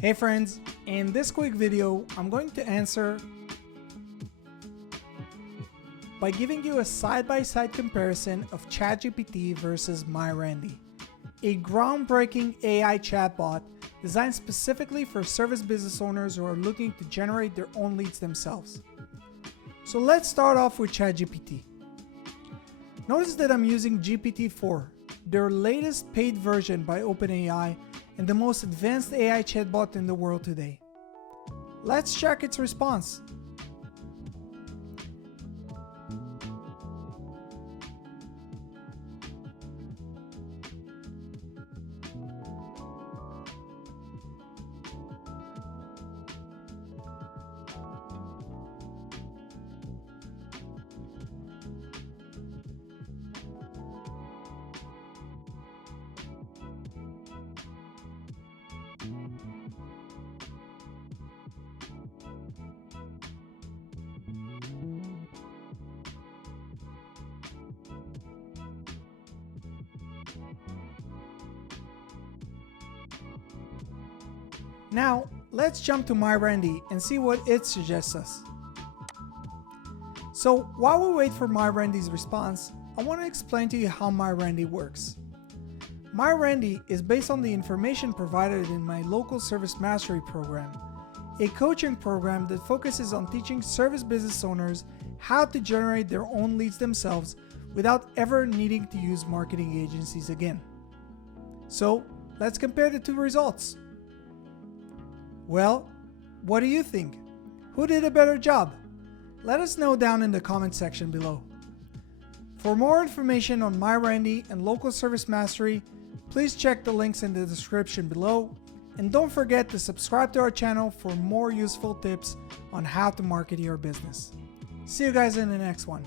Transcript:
Hey friends, in this quick video, I'm going to answer by giving you a side-by-side comparison of ChatGPT versus MyRandy, a groundbreaking AI chatbot designed specifically for service business owners who are looking to generate their own leads themselves. So let's start off with ChatGPT. Notice that I'm using GPT-4, their latest paid version by OpenAI and the most advanced AI chatbot in the world today. Let's check its response. Now, let's jump to MyRandy and see what it suggests us. So while we wait for MyRandy's response, I want to explain to you how MyRandy works. MyRandy is based on the information provided in my local service mastery program, a coaching program that focuses on teaching service business owners how to generate their own leads themselves without ever needing to use marketing agencies again. So let's compare the two results. Well, what do you think? Who did a better job? Let us know down in the comment section below. For more information on MyRandy and local service mastery, please check the links in the description below, and don't forget to subscribe to our channel for more useful tips on how to market your business. See you guys in the next one.